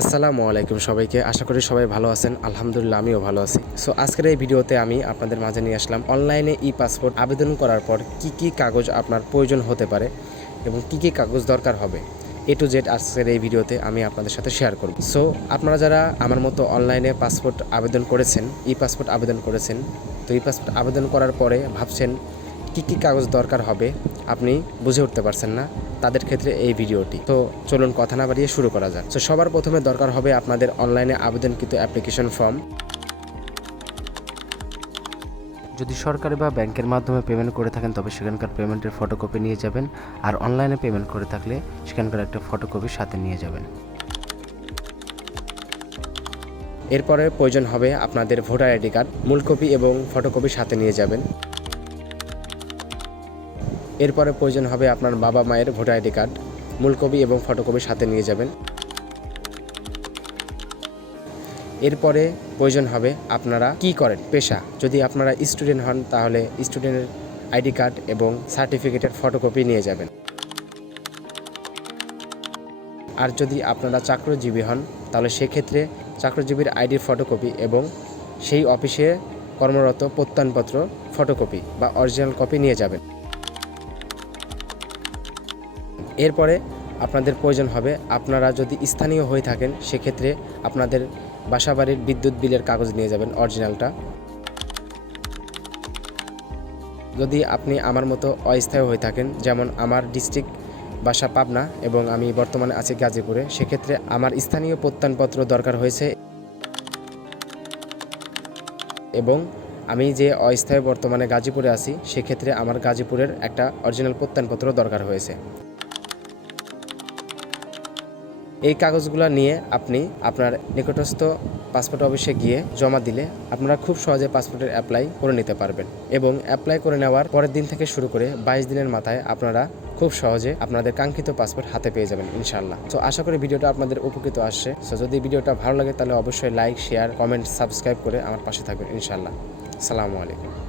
আসসালামু আলাইকুম সবাইকে। আশা করি সবাই ভালো আছেন। আলহামদুলিল্লাহ, আমিও ভালো আছি। সো আজকের এই ভিডিওতে আমি আপনাদের মাঝে নিয়ে আসলাম অনলাইনে ই পাসপোর্ট আবেদন করার পর কি কি কাগজ আপনার প্রয়োজন হতে পারে এবং কি কি কাগজ দরকার হবে। এ টু জেড আজকের এই ভিডিওতে আমি আপনাদের সাথে শেয়ার করব। সো আপনারা যারা আমার মতো অনলাইনে পাসপোর্ট আবেদন করেছেন ই পাসপোর্ট আবেদন করেছেন, তো ই পাসপোর্ট আবেদন করার পরে ভাবছেন কি কি কাগজ দরকার হবে আপনি বুঝে উঠতে পারছেন না তাদের ক্ষেত্রে এই ভিডিওটি। তো চলুন কথা না বাড়িয়ে শুরু করা যাক। তো সবার প্রথমে দরকার হবে আপনাদের অনলাইনে আবেদনকৃত অ্যাপ্লিকেশন ফর্ম। যদি সরকারি বা ব্যাংকের মাধ্যমে পেমেন্ট করে থাকেন তবে সেখানকার পেমেন্টের ফটোকপি নিয়ে যাবেন। আর অনলাইনে পেমেন্ট করে থাকলে সেখানকার একটা ফটোকপি সাথে নিয়ে যাবেন। এরপরে প্রয়োজন হবে আপনাদের ভোটার আইডি কার্ড মূল কপি এবং ফটোকপি সাথে নিয়ে যাবেন। এরপরে প্রয়োজন হবে আপনার বাবা মায়ের ভোটার আইডি কার্ড মূল কপি এবং ফটোকপি সাথে নিয়ে যাবেন। এরপরে প্রয়োজন হবে আপনারা কি করেন? পেশা। যদি আপনারা স্টুডেন্ট হন, তাহলে স্টুডেন্টের আইডি কার্ড এবং সার্টিফিকেটের ফটোকপি নিয়ে যাবেন। আর যদি আপনারা চাকরিজীবী হন, তাহলে সেক্ষেত্রে চাকরিজীবীর আইডির ফটোকপি এবং সেই অফিসে কর্মরত প্রত্যয়নপত্র ফটোকপি বা অরিজিনাল কপি নিয়ে যাবেন। এরপরে আপনাদের প্রয়োজন হবে, আপনারা যদি স্থানীয় হয়ে থাকেন, সেক্ষেত্রে আপনাদের বাসাবাড়ির বিদ্যুৎ বিলের কাগজ নিয়ে যাবেন, অরিজিনালটা। যদি আপনি আমার মতো অস্থায়ী হয়ে থাকেন, যেমন আমার ডিস্ট্রিক্ট বাসা পাবনা এবং আমি বর্তমানে আছি গাজীপুরে, সেক্ষেত্রে আমার স্থানীয় প্রত্যয়নপত্র দরকার হয়েছে এবং আমি যে অস্থায়ী বর্তমানে গাজীপুরে আছি, সেক্ষেত্রে আমার গাজীপুরের একটা অরিজিনাল প্রত্যয়নপত্র দরকার হয়েছে। এই কাগজগুলো নিয়ে আপনি আপনার নিকটস্থ পাসপোর্ট অফিসে গিয়ে জমা দিলে আপনারা খুব সহজে পাসপোর্টের অ্যাপ্লাই করে নিতে পারবেন এবং অ্যাপ্লাই করে নেওয়ার পরের দিন থেকে শুরু করে বাইশ দিনের মাথায় আপনারা খুব সহজে আপনাদের কাঙ্ক্ষিত পাসপোর্ট হাতে পেয়ে যাবেন ইনশাল্লাহ তো আশা করি ভিডিওটা আপনাদের উপকৃত আসছে। সো যদি ভিডিওটা ভালো লাগে তাহলে অবশ্যই লাইক, শেয়ার, কমেন্ট, সাবস্ক্রাইব করে আমার পাশে থাকবেন ইনশাল্লাহ সালামু আলাইকুম।